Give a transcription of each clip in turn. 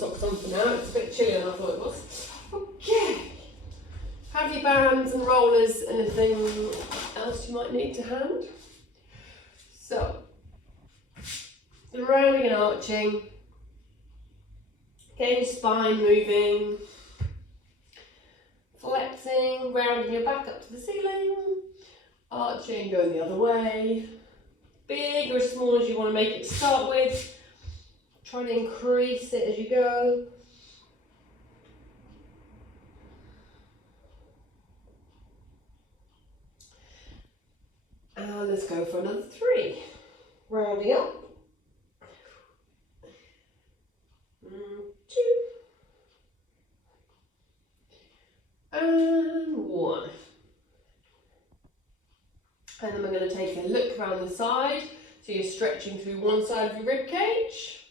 socks on for now. It's a bit chillier than I thought it was. Okay. Have your bands and rollers and anything else you might need to hand. So, rounding and arching, getting your spine moving, flexing, rounding your back up to the ceiling, arching, going the other way, big or small as you want to make it to start with, try to increase it as you go. And let's go for another 3. Rounding up. 2. And 1. And then we're going to take a look around the side. So you're stretching through one side of your rib cage.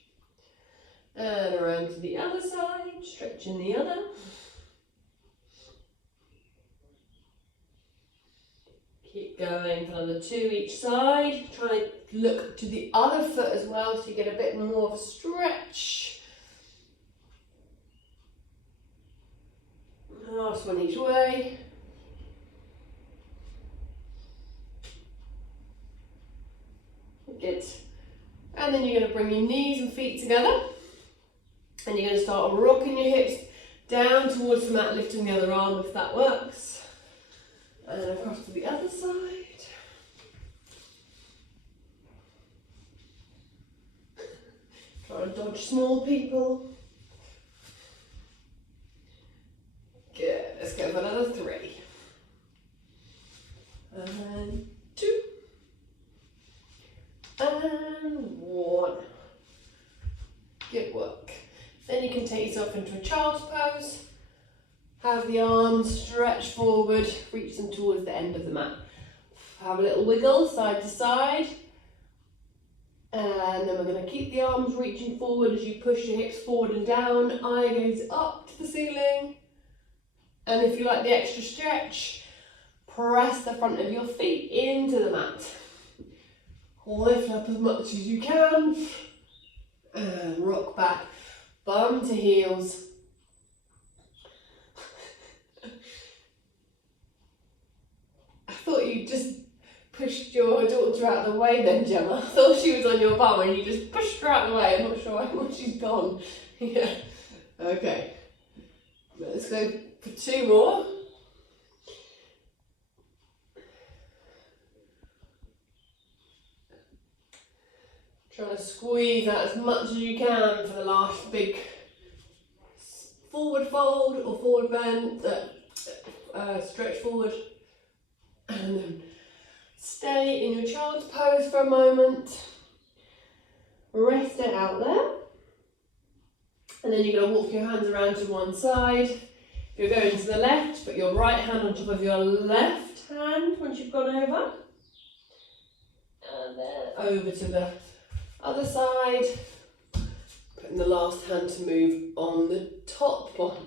And around to the other side, stretching the other. Keep going for another 2 each side. Try to look to the other foot as well so you get a bit more of a stretch. Last one each way. Good. And then you're going to bring your knees and feet together. And you're going to start rocking your hips down towards the mat, lifting the other arm if that works. And across to the other side. Try and dodge small people. Good. Let's go for another 3. And 2. And 1. Good work. Then you can take yourself into a child's pose. Have the arms stretch forward, reach them towards the end of the mat. Have a little wiggle side to side. And then we're going to keep the arms reaching forward as you push your hips forward and down. Eye gaze up to the ceiling. And if you like the extra stretch, press the front of your feet into the mat. Lift up as much as you can. And rock back, bum to heels. I thought you just pushed your daughter out of the way then, Gemma. I thought she was on your bum and you just pushed her out of the way. I'm not sure why she's gone. Yeah. Okay. Let's go for 2 more. Trying to squeeze out as much as you can for the last big forward fold or forward bend, stretch forward. And then stay in your child's pose for a moment. Rest it out there. And then you're going to walk your hands around to one side. You're going to the left, put your right hand on top of your left hand once you've gone over. And then over to the other side. Putting the last hand to move on the top one,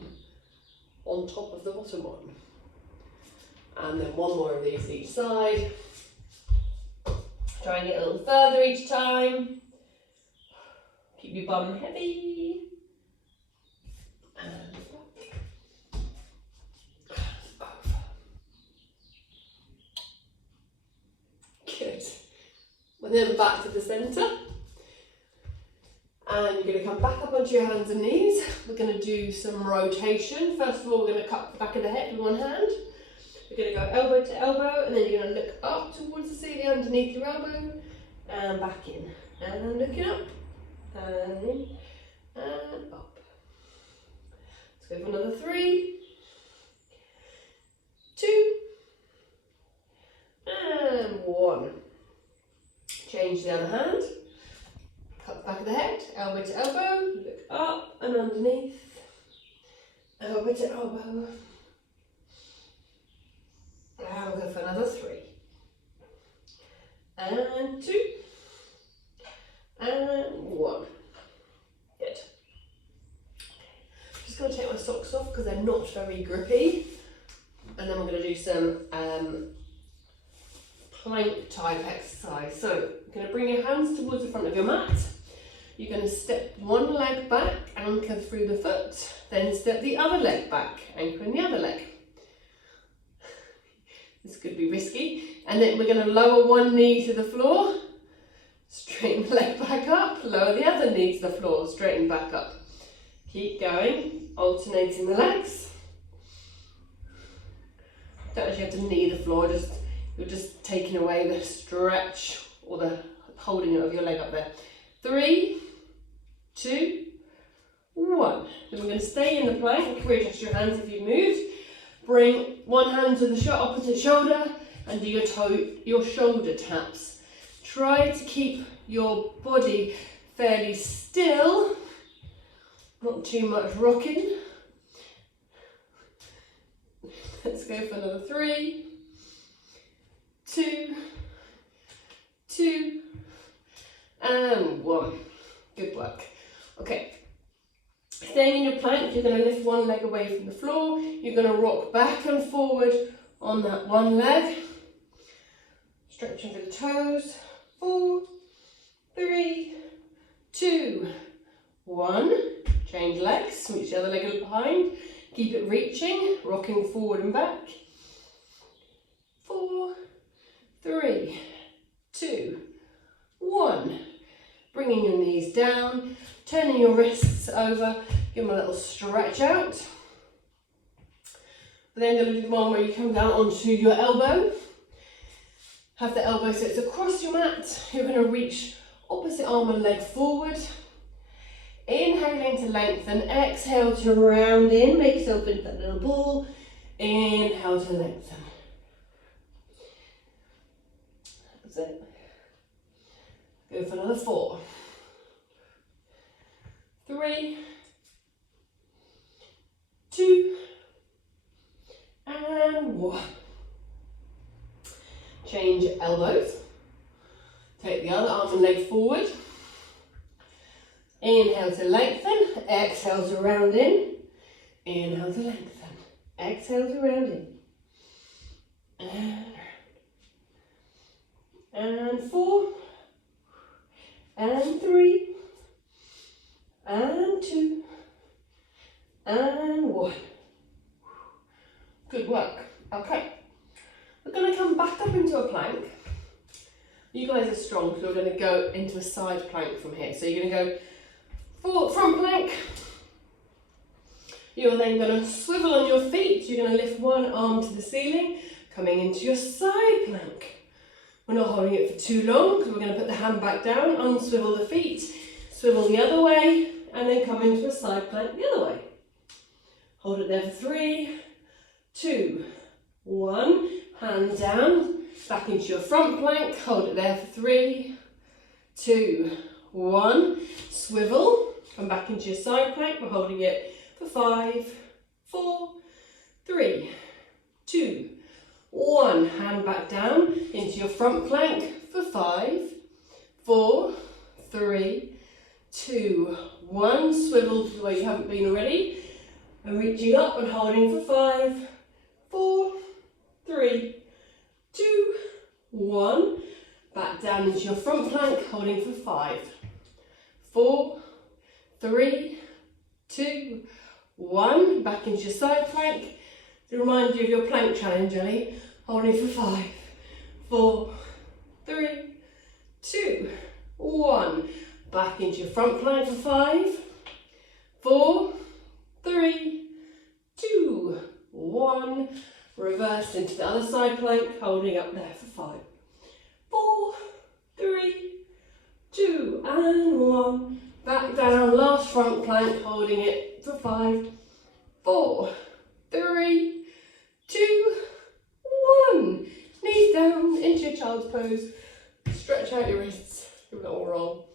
on top of the bottom one. And then 1 more of these each side. Try and get a little further each time. Keep your bum heavy. And up. Good. And then back to the centre. And you're going to come back up onto your hands and knees. We're going to do some rotation. First of all, we're going to cup the back of the head with one hand. We're going to go elbow to elbow, and then you're going to look up towards the ceiling underneath your elbow, and back in. And then looking up, and in, and up. Let's go for another 3, 2, and 1. Change the other hand. Cut the back of the head, elbow to elbow, look up and underneath, elbow to elbow. And we'll go for another 3. And 2. And 1. Good. Just going to take my socks off because they're not very grippy. And then we're going to do some plank type exercise. So you're going to bring your hands towards the front of your mat. You're going to step one leg back and anchor through the foot, then step the other leg back, anchor in the other leg. This could be risky. And then we're going to lower one knee to the floor, straighten the leg back up, lower the other knee to the floor, straighten back up. Keep going, alternating the legs. Don't actually have to knee the floor, you're just taking away the stretch or the holding of your leg up there. 3, 2, 1. Then we're going to stay in the plank. Readjust your hands if you've moved. Bring one hand to the opposite shoulder and do your shoulder taps. Try to keep your body fairly still, not too much rocking. Let's go for another 3, 2, 2, and 1. Good work. Okay. Staying in your plank, you're going to lift one leg away from the floor. You're going to rock back and forward on that one leg. Stretching for the toes. 4, 3, 2, 1. Change legs. Reach the other leg a little behind. Keep it reaching, rocking forward and back. 4, 3, 2, 1. Bringing your knees down, turning your wrists over, give them a little stretch out. Then going to do the one where you come down onto your elbow. Have the elbow so it's across your mat. You're going to reach opposite arm and leg forward. Inhaling to lengthen, exhale to round in, make yourself into that little ball. Inhale to lengthen. That's it. Go for another 4, 3, 2, and 1. Change elbows. Take the other arm and leg forward. Inhale to lengthen, exhale to round in. Inhale to lengthen, exhale to round in. And 4, and 3, and 2, and 1. Good work. Okay, we're going to come back up into a plank. You guys are strong, so we're going to go into a side plank from here. So you're going to go front plank. You're then going to swivel on your feet. You're going to lift one arm to the ceiling, coming into your side plank. We're not holding it for too long because we're going to put the hand back down, unswivel the feet, swivel the other way, and then come into a side plank the other way. Hold it there for 3, 2, 1. Hand down, back into your front plank. Hold it there for 3, 2, 1. Swivel, come back into your side plank. We're holding it for 5, 4, 3, 2, 1. Hand back down into your front plank for 5, 4, 3, 2, 1. Swivel to the way you haven't been already. And reaching up and holding for 5, 4, 3, 2, 1. Back down into your front plank, holding for 5, 4, 3, 2, 1. Back into your side plank. To remind you of your plank challenge, Ellie. Holding for 5, 4, 3, 2, 1. Back into your front plank for 5, 4, 3, 2, 1. Reverse into the other side plank, holding up there for 5, 4, 3, 2, and 1. Back down, last front plank, holding it for 5, 4, 3, 2, 1. Knees down into your child's pose. Stretch out your wrists. Give it a little roll.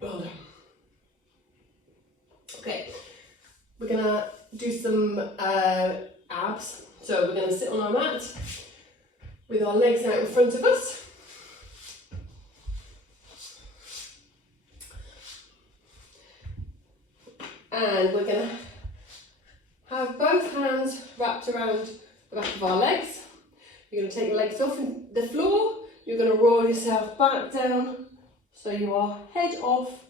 Well done. Okay, we're gonna do some abs. So we're going to sit on our mat with our legs out in front of us. And we're going to have both hands wrapped around the back of our legs. You're going to take your legs off the floor. You're going to roll yourself back down so you are head off.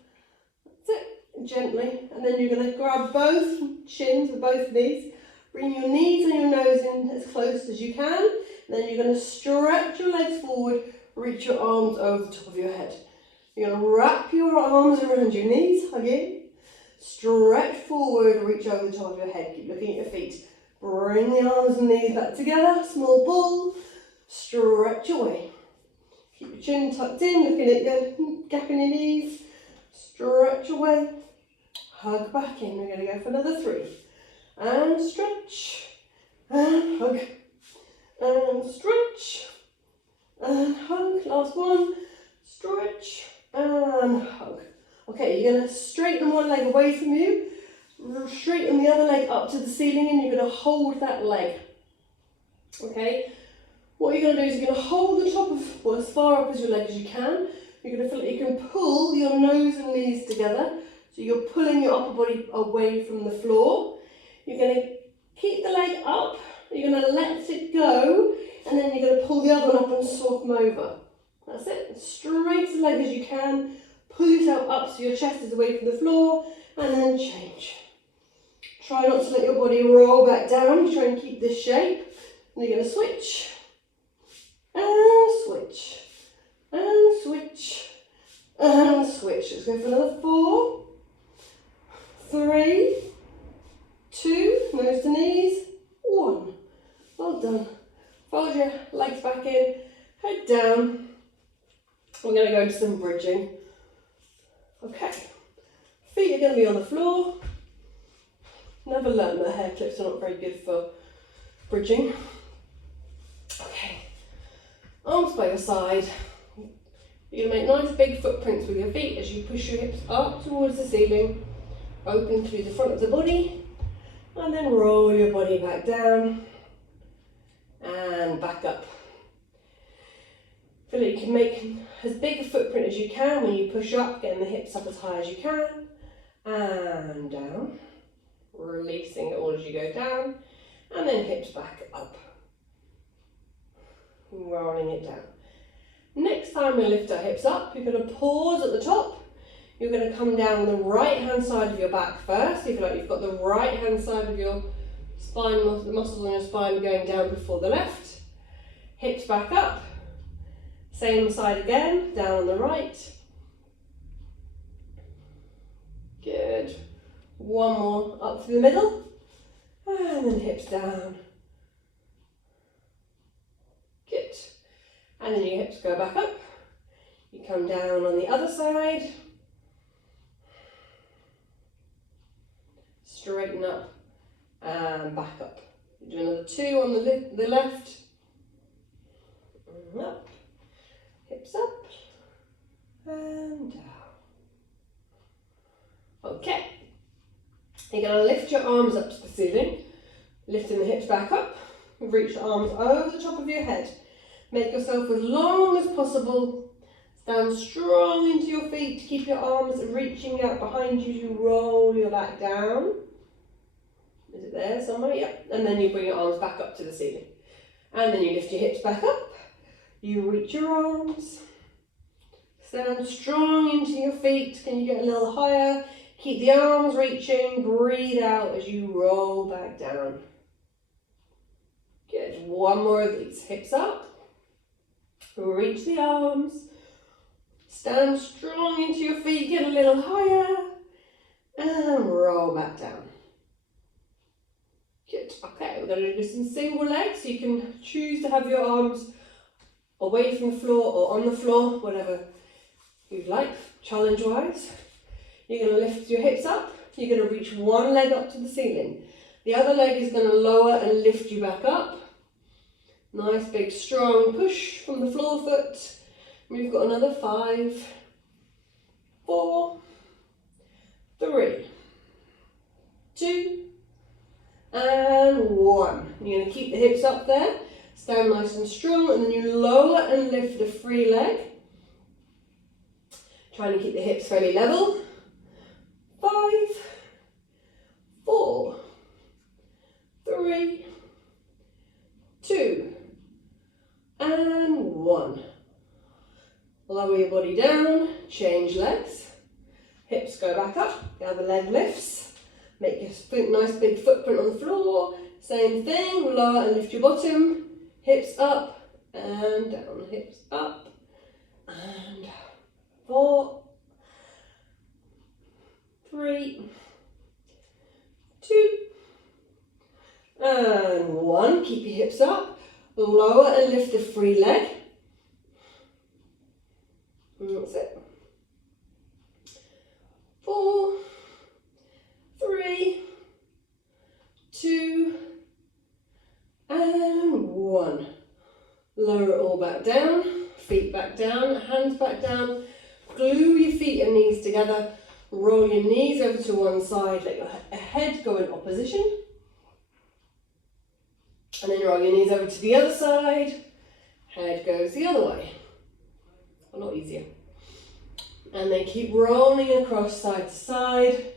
That's it. gently, and then you're going to grab both shins with both knees, bring your knees and your nose in as close as you can, and then you're going to stretch your legs forward, reach your arms over the top of your head. You're going to wrap your arms around your knees, again, stretch forward, reach over the top of your head, keep looking at your feet. Bring the arms and knees back together, small pull, stretch away. Keep your chin tucked in, looking at your gap in your knees, stretch away, hug back in. We're going to go for another 3. And stretch, and hug, and stretch, and hug. Last one, stretch, and hug. Okay, you're going to straighten one leg away from you, straighten the other leg up to the ceiling, and you're going to hold that leg. Okay, what you're going to do is you're going to hold the top of, well, as far up as your leg as you can. You're going to feel like you can pull your nose and knees together, so you're pulling your upper body away from the floor. You're going to keep the leg up, you're going to let it go, and then you're going to pull the other one up and swap them over. That's it, straight as the leg as you can, pull yourself up so your chest is away from the floor, and then change. Try not to let your body roll back down, you try and keep this shape, and you're going to switch, and switch, and switch, and switch. Let's go for another 4, 3, 2, nose to knees, 1. Well done. Fold your legs back in, head down. We're going to go into some bridging. Okay, feet are going to be on the floor. Never learned that hair clips are not very good for bridging. Okay, arms by your side. You're going to make nice big footprints with your feet as you push your hips up towards the ceiling, open through the front of the body, and then roll your body back down and back up. Feel like you can make as big a footprint as you can when you push up, getting the hips up as high as you can, and down, releasing it all as you go down, and then hips back up, rolling it down. Next time we lift our hips up, you're going to pause at the top. You're going to come down the right hand side of your back first. You feel like you've got the right hand side of your spine, the muscles on your spine going down before the left. Hips back up. Same side again, down on the right. Good. One more up through the middle. And then hips down. Good. And then your hips go back up. You come down on the other side. Straighten up and back up. Do another 2 on the left. Up. Hips up and down. Okay. You're going to lift your arms up to the ceiling, lifting the hips back up. Reach the arms over the top of your head. Make yourself as long as possible. Stand strong into your feet. Keep your arms reaching out behind you as you roll your back down. Is it there somewhere? Yep. And then you bring your arms back up to the ceiling. And then you lift your hips back up. You reach your arms. Stand strong into your feet. Can you get a little higher? Keep the arms reaching. Breathe out as you roll back down. Good. One more of these. Hips up. Reach the arms. Stand strong into your feet. Get a little higher. And roll back down. Good. Okay, we're going to do some single legs. So you can choose to have your arms away from the floor or on the floor, whatever you'd like, challenge-wise. You're going to lift your hips up. You're going to reach one leg up to the ceiling. The other leg is going to lower and lift you back up. Nice big strong push from the floor foot. We've got another 5, 4, 3, 2, and 1. You're going to keep the hips up there. Stand nice and strong, and then you lower and lift the free leg. Trying to keep the hips fairly level. 5, 4, 3, 2, and 1. Lower your body down, change legs. Hips go back up, the other leg lifts. Make your nice big footprint on the floor. Same thing, lower and lift your bottom. Hips up and down, hips up and down. 4, 3, 2, and 1. Keep your hips up. Lower and lift the free leg. And that's it. 4, 3, 2, and 1. Lower it all back down, feet back down, hands back down. Glue your feet and knees together. Roll your knees over to one side, let your head go in opposition. And then roll your knees over to the other side. Head goes the other way. A lot easier. And then keep rolling across side to side.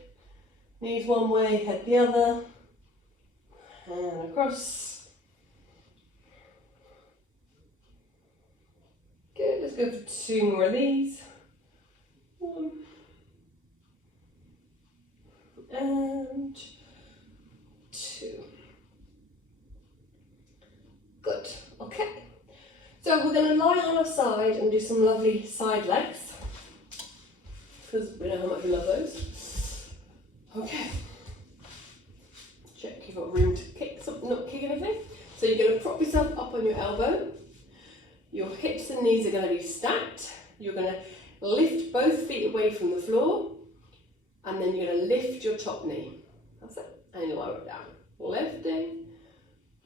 Knees one way, head the other. And across. Good, let's go for 2 more of these. 1. And 2. Good, okay. So we're going to lie on our side and do some lovely side legs, because we know how much we love those. Okay. Check you've got room to kick something, not kick anything. So you're going to prop yourself up on your elbow. Your hips and knees are going to be stacked. You're going to lift both feet away from the floor, and then you're going to lift your top knee. That's it. And you lower it down. Lifting,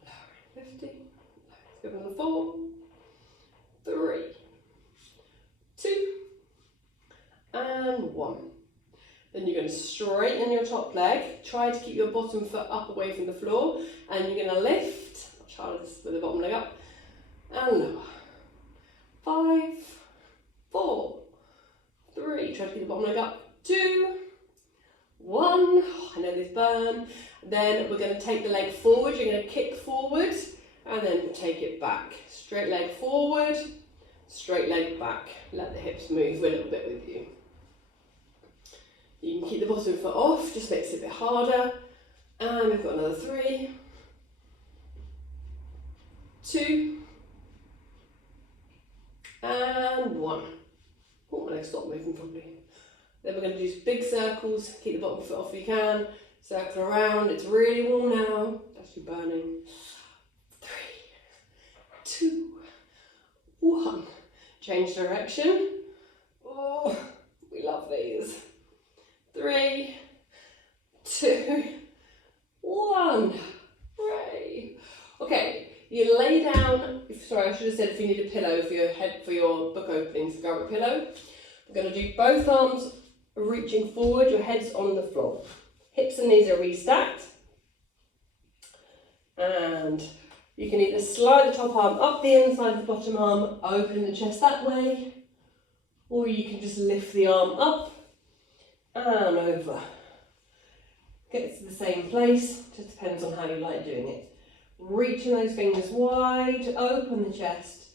lowering, lifting. Let's go for the 4, 3, 2, and 1. Then you're going to straighten your top leg. Try to keep your bottom foot up away from the floor, and you're going to lift. I'll try this with the bottom leg up and lower. 5, 4, 3. Try to keep the bottom leg up. 2, 1. Oh, I know these burn. Then we're going to take the leg forward. You're going to kick forward and then take it back. Straight leg forward, straight leg back. Let the hips move a little bit with you. You can keep the bottom foot off, just makes it a bit harder. And we've got another 3, 2, and 1. Oh, my legs stop moving properly. Then we're going to do big circles. Keep the bottom foot off if you can. Circle around. It's really warm now. It's actually burning. 3, 2, 1. Change direction. Oh, we love these. 3, 2, 1. Hooray. Okay, you lay down. Sorry, I should have said if you need a pillow for your head, for your book openings, grab a pillow. We're going to do both arms reaching forward, your head's on the floor. Hips and knees are restacked. And you can either slide the top arm up the inside of the bottom arm, open the chest that way, or you can just lift the arm up and over. Get to the same place, just depends on how you like doing it. Reaching those fingers wide, open the chest,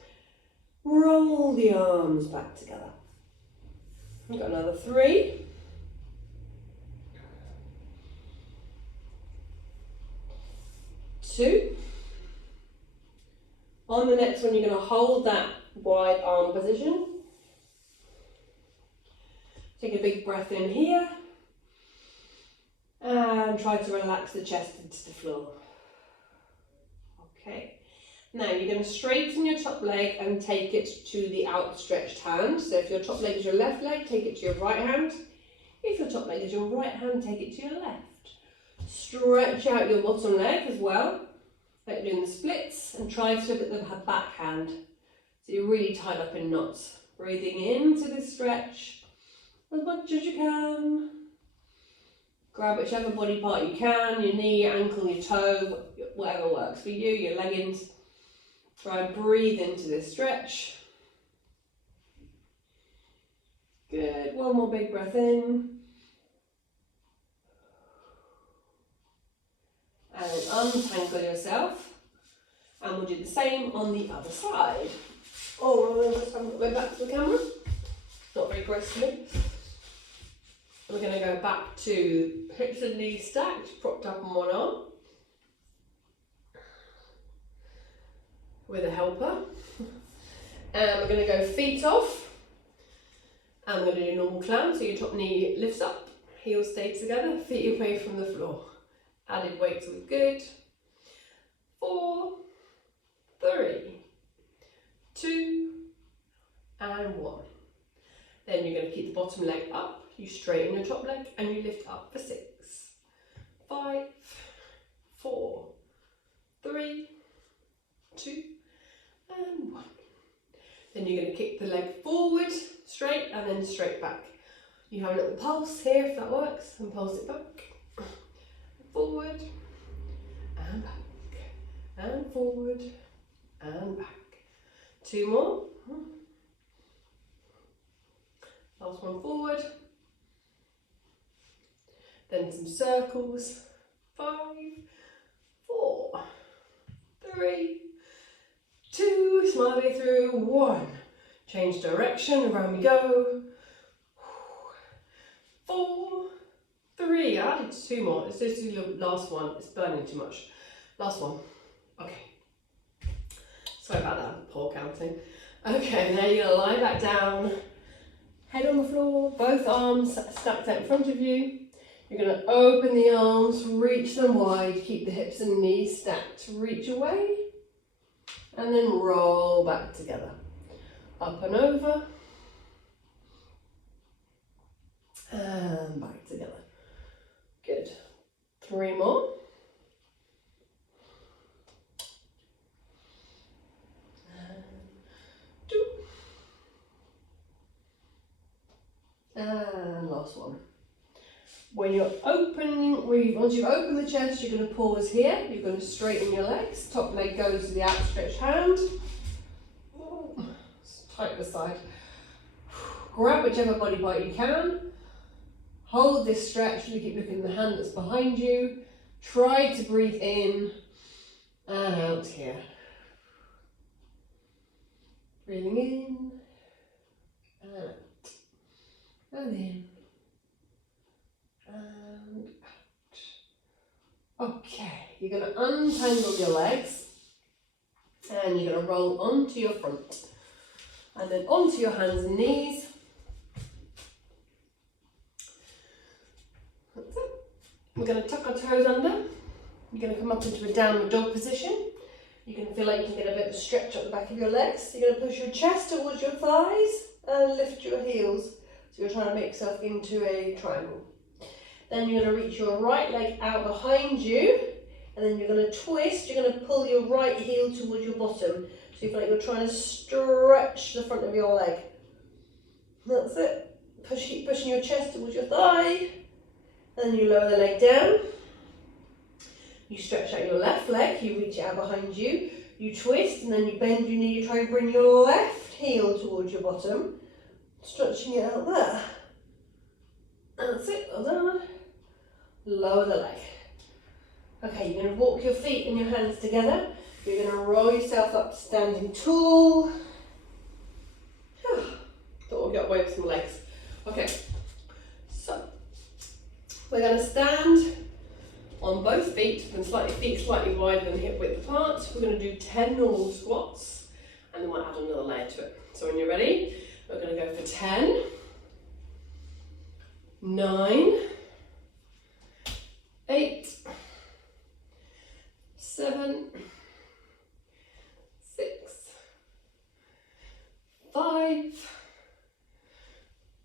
roll the arms back together. We've got another 3. 2. On the next one, you're going to hold that wide arm position. Take a big breath in here. And try to relax the chest into the floor. Okay. Now you're going to straighten your top leg and take it to the outstretched hand. So if your top leg is your left leg, take it to your right hand. If your top leg is your right hand, take it to your left. Stretch out your bottom leg as well, like you're doing the splits, and try to look at the back hand. So you're really tied up in knots. Breathing into this stretch as much as you can. Grab whichever body part you can, your knee, your ankle, your toe, whatever works for you, your leggings. Try and breathe into this stretch. Good, one more big breath in. And untangle yourself. And we'll do the same on the other side. Oh, just go back to the camera. Not very gracefully. We're going to go back to hips and knees stacked, propped up on one arm with a helper. And we're going to go feet off. And we're going to do normal clown, so your top knee lifts up, heels stay together, feet away from the floor. Added weight's all good. 4, 3, 2, and 1. Then you're going to keep the bottom leg up. You straighten your top leg and you lift up for 6, 5, 4, 3, 2, and 1. Then you're going to kick the leg forward, straight, and then straight back. You have a little pulse here if that works, and pulse it back. Forward, and back, and forward, and back. 2 more. Last one forward. Then some circles. 5, 4, 3, 2, smile way through, 1. Change direction, around we go. 4, 3, I added 2 more. Let's just do the last one. It's burning too much. Last one. Okay. Sorry about that, poor counting. Okay, now you're gonna lie back down. Head on the floor, both arms stacked out in front of you. You're going to open the arms, reach them wide, keep the hips and knees stacked, reach away, and then roll back together. Up and over, and back together. Good. 3 more. And last one. When you're opening, once you've opened the chest, you're going to pause here. You're going to straighten your legs. Top leg goes to the outstretched hand. Tight the side. Grab whichever body part you can. Hold this stretch. You keep looking at the hand that's behind you. Try to breathe in and out here. Breathing in and out. And in and out. Okay, you're going to untangle your legs and you're going to roll onto your front and then onto your hands and knees. That's it. We're going to tuck our toes under. You're going to come up into a downward dog position. You're going to feel like you can get a bit of a stretch up the back of your legs. You're going to push your chest towards your thighs and lift your heels. So you're trying to make yourself into a triangle. Then you're going to reach your right leg out behind you, and then you're going to twist. You're going to pull your right heel towards your bottom. So you feel like you're trying to stretch the front of your leg. That's it. Keep pushing your chest towards your thigh, and then you lower the leg down. You stretch out your left leg, you reach it out behind you, you twist, and then you bend your knee. You try and bring your left heel towards your bottom. Stretching it out there. That's it, well done. Lower the leg. Okay, you're going to walk your feet and your hands together. You're going to roll yourself up to standing tall. Thought we'll get away with some legs. Okay, so we're going to stand on both feet, and feet slightly wider than hip width apart. We're going to do 10 normal squats, and then we'll add another layer to it. So when you're ready, we're going to go for 10, 9, 8, 7, 6, 5,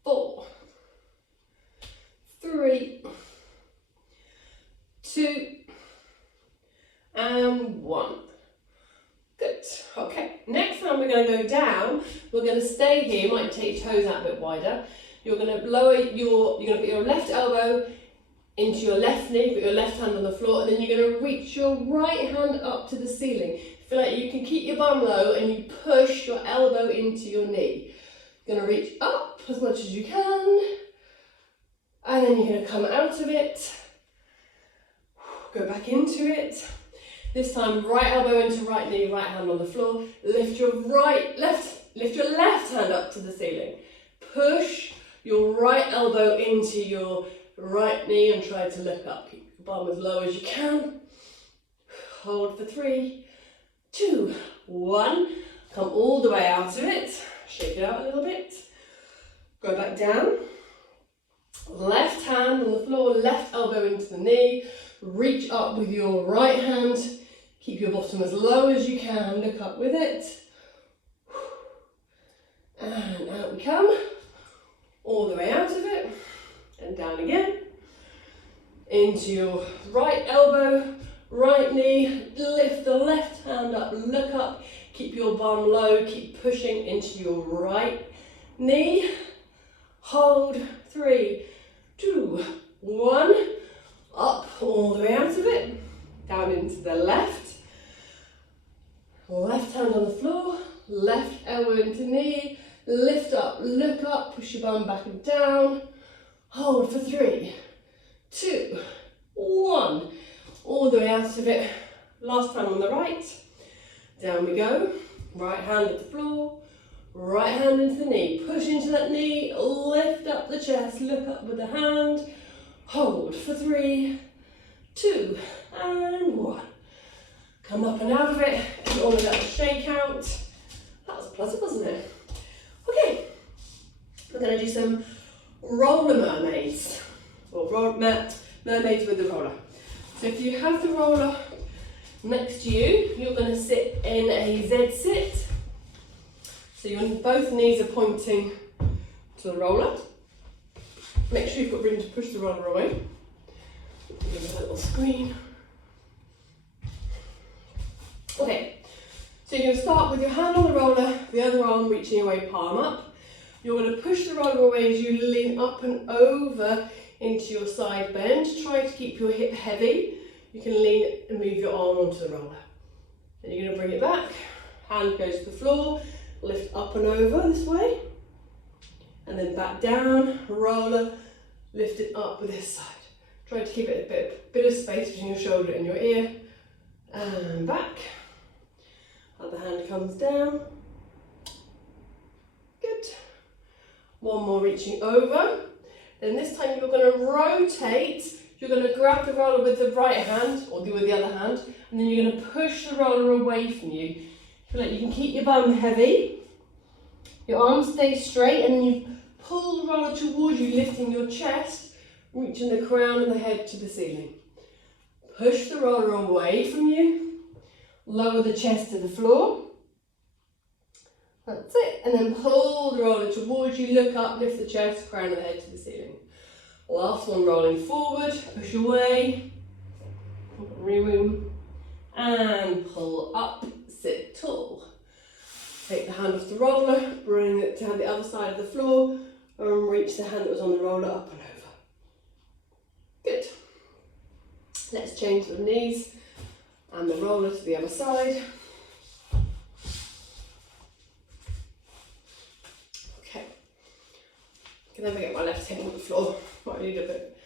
4, 3, 2, and 1. Good. Okay, next time we're going to go down. We're going to stay here. You might take your toes out a bit wider. You're going to you're going to put your left elbow into your left knee, put your left hand on the floor, and then you're going to reach your right hand up to the ceiling. Feel like you can keep your bum low and you push your elbow into your knee. You're going to reach up as much as you can, and then you're going to come out of it, go back into it. This time, right elbow into right knee, right hand on the floor. Lift your left hand up to the ceiling. Push your right elbow into your right knee and try to look up. Keep your bum as low as you can. Hold for 3, 2, 1. Come all the way out of it. Shake it out a little bit. Go back down. Left hand on the floor, left elbow into the knee. Reach up with your right hand. Keep your bottom as low as you can. Look up with it. And out we come. All the way out of it. And down again. Into your right elbow, right knee. Lift the left hand up, look up. Keep your bum low. Keep pushing into your right knee. Hold. 3, 2, 1. Up all the way out of it. Down into the left. Left hand on the floor. Left elbow into knee. Lift up, look up. Push your bum back and down. Hold for 3, 2, 1. All the way out of it. Last time on the right. Down we go. Right hand at the floor. Right hand into the knee. Push into that knee. Lift up the chest. Look up with the hand. Hold for 3, 2, and 1. Come up and out of it. Get on with that shake out. That was pleasant, wasn't it? Okay. We're going to do some roller mermaids. Or mermaids with the roller. So if you have the roller next to you, you're going to sit in a Z sit. So both knees are pointing to the roller. Make sure you've got room to push the roller away. Give it a little screen. Okay, so you're going to start with your hand on the roller, the other arm reaching away, palm up. You're going to push the roller away as you lean up and over into your side bend. Try to keep your hip heavy. You can lean and move your arm onto the roller. Then you're going to bring it back. Hand goes to the floor. Lift up and over this way. And then back down, roller, lift it up with this side. Try to keep it a bit of space between your shoulder and your ear. And back. Other hand comes down. Good. One more reaching over. Then this time you're going to rotate. You're going to grab the roller with the right hand, or with the other hand, and then you're going to push the roller away from you. Feel like you can keep your bum heavy. Your arms stay straight, and then you pull the roller towards you, lifting your chest, reaching the crown of the head to the ceiling. Push the roller away from you. Lower the chest to the floor. That's it. And then pull the roller towards you, look up, lift the chest, crown of the head to the ceiling. Last one, rolling forward, push away, room, and pull up, sit tall. Take the hand off the roller, bring it down the other side of the floor, and reach the hand that was on the roller up and over. Good. Let's change the knees and the roller to the other side. Okay. I can never get my left hip on the floor. Might need a bit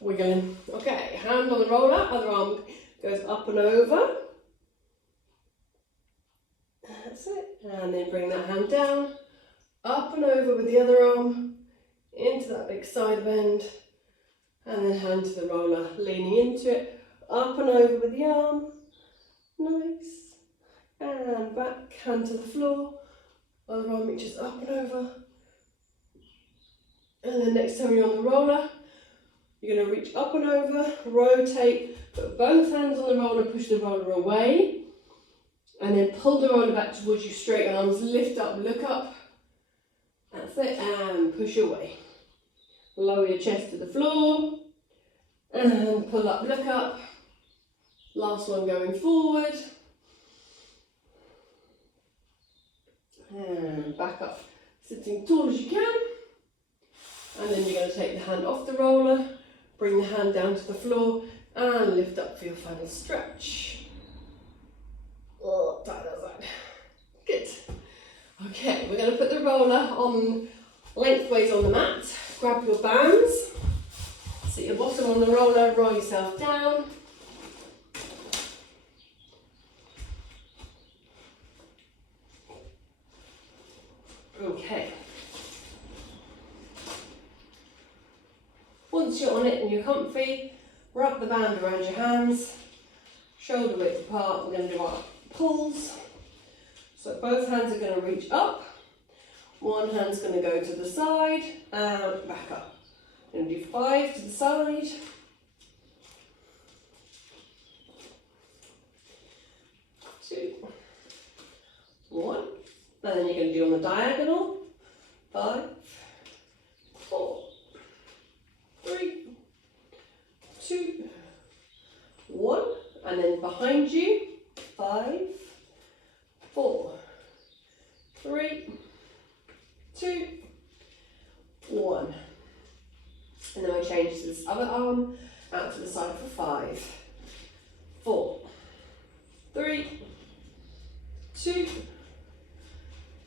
wiggling. Okay, hand on the roller, other arm goes up and over. That's it. And then bring that hand down, up and over with the other arm, into that big side bend. And then hand to the roller, leaning into it, up and over with the arm. Nice. And back, hand to the floor. Other arm reaches up and over. And then next time you're on the roller, you're going to reach up and over, rotate, put both hands on the roller, push the roller away, and then pull the roller back towards you, straight arms, lift up, look up. That's it, and push away. Lower your chest to the floor, and pull up, look up. Last one going forward. And back up, sitting tall as you can. And then you're going to take the hand off the roller, bring the hand down to the floor, and lift up for your final stretch. Oh, tight that side. Good. Okay, we're going to put the roller on lengthways on the mat. Grab your bands, sit your bottom on the roller, roll yourself down. Okay. you're comfy, wrap the band around your hands, shoulder width apart. We're going to do our pulls. So both hands are going to reach up. One hand's going to go to the side and back up. We're going to do 5 to the side. 2, 1. And then you're going to do on the diagonal. 5, 4, 3, 2, 1. And then behind you. 5, 4, 3, 2, 1. And then we change to this other arm out to the side for 5, 4, 3, 2,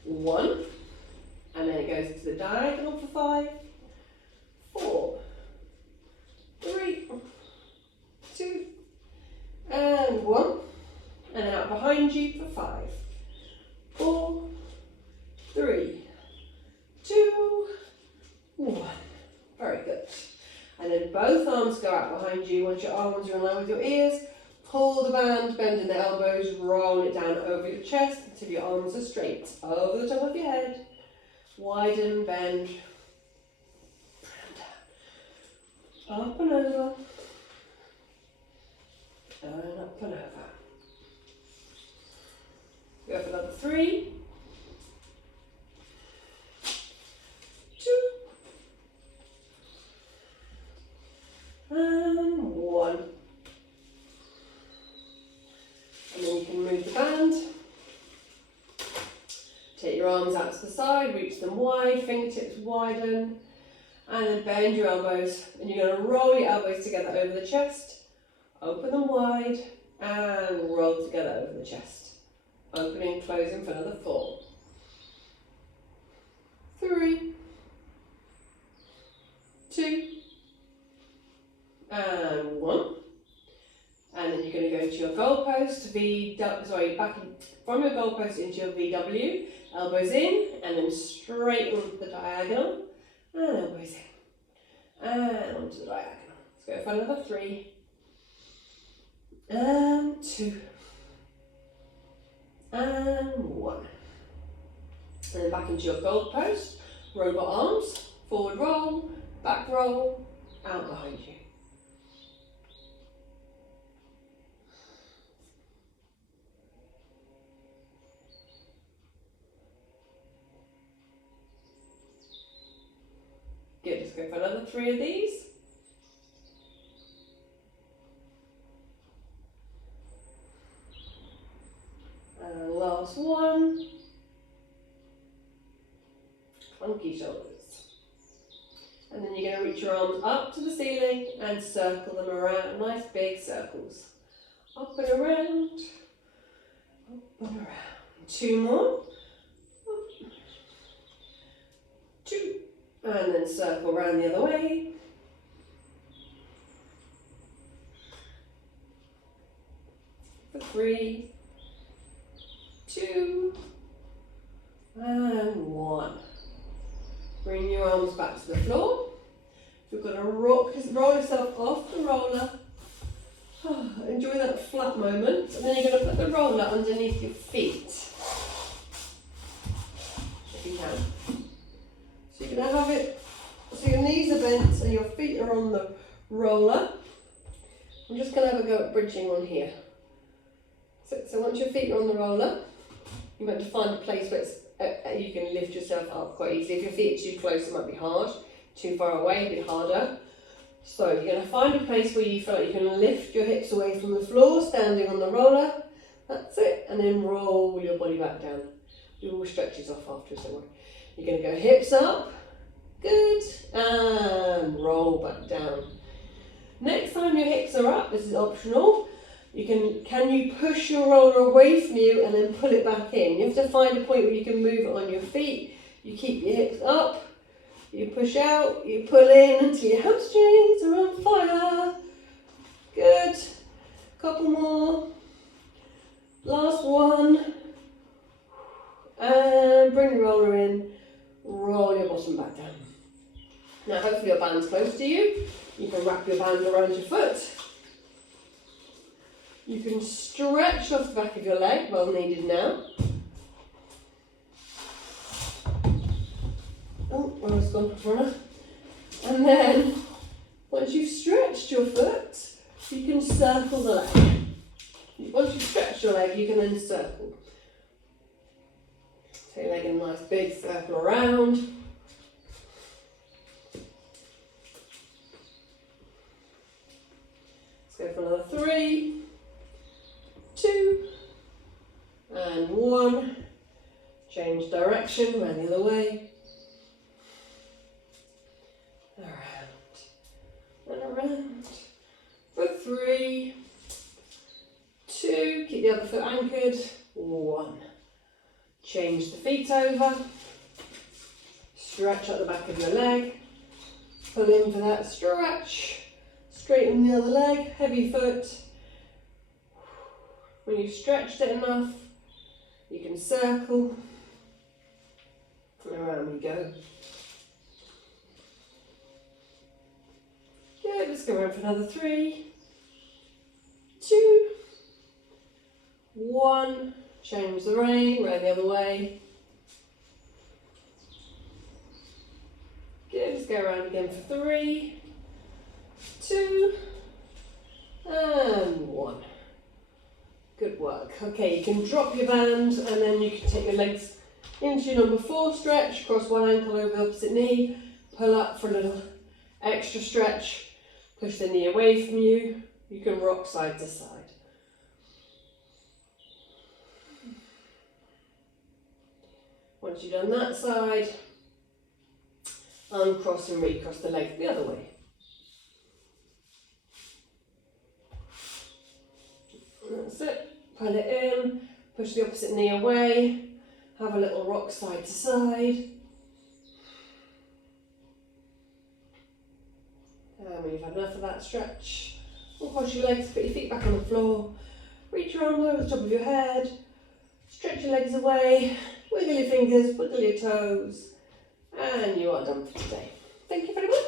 1. And then it goes to the diagonal for 5, 4, 3, 2, and 1. And then out behind you for 5, 4, 3, 2, 1. Very good. And then both arms go out behind you. Once your arms are in line with your ears, pull the band, bend in the elbows, roll it down over your chest until your arms are straight over the top of your head. Widen, bend, up and over, and up and over. Go for another 3, 2, and 1. And then you can move the band. Take your arms out to the side, reach them wide, fingertips widen, and then bend your elbows. And you're going to roll your elbows together over the chest, open them wide, and roll together over the chest. Opening, closing for another 4, 3, 2, and 1. And then you're going to go to your goalpost, back from your goalpost into your VW, elbows in, and then straighten the diagonal, and elbows in, and onto the diagonal. Let's go for another 3, and 2, and 1. And then back into your goalpost, robot arms, forward roll, back roll, out behind you. Good, let's go for another 3 of these. And last one. Clunky shoulders. And then you're going to reach your arms up to the ceiling and circle them around, nice big circles. Up and around, up and around. 2 more. 2. And then circle around the other way. For 3, 2, and 1. Bring your arms back to the floor. You're going to roll yourself off the roller. Enjoy that flat moment. And then you're going to put the roller underneath your feet. If you can. So you're going to have it, so your knees are bent and your feet are on the roller. I'm just going to have a go at bridging on here. So once your feet are on the roller, you're going to find a place where you can lift yourself up quite easily. If your feet are too close, it might be hard. Too far away, it'll be harder. So you're going to find a place where you feel like you can lift your hips away from the floor, standing on the roller. That's it. And then roll your body back down. Do all stretches off afterwards, don't worry. You're going to go hips up. Good. And roll back down. Next time your hips are up, this is optional. Can you push your roller away from you and then pull it back in? You have to find a point where you can move it on your feet. You keep your hips up. You push out, you pull in until your hamstrings are on fire. Good. Couple more. Last one. And bring the roller in. Roll your bottom back down. Now hopefully your band's close to you. You can wrap your band around your foot. You can stretch off the back of your leg, well needed now. Oh, where has gone for? And then, once you've stretched your foot, you can circle the leg. Once you've stretched your leg, you can then circle. Take your leg in a nice big circle around. Let's go for another 3, 2, and 1. Change direction, round the other way. Around and around. For 3, 2, keep the other foot anchored. 1. Change the feet over. Stretch out the back of your leg. Pull in for that stretch. Straighten the other leg, heavy foot. When you've stretched it enough, you can circle. And around we go. Good, let's go around for another 3, 2, 1. Change the rein, round the other way. Good, let's go around again for 3, 2, and 1. Good work. Okay, you can drop your band and then you can take your legs into your number 4 stretch, cross one ankle over the opposite knee, pull up for a little extra stretch, push the knee away from you. You can rock side to side. Once you've done that side, uncross and recross the legs the other way. That's it. Pull it in, push the opposite knee away, have a little rock side to side. And when you've had enough of that stretch, uncross your legs, put your feet back on the floor, reach your arms over the top of your head, stretch your legs away, wiggle your fingers, wiggle your toes, and you are done for today. Thank you very much.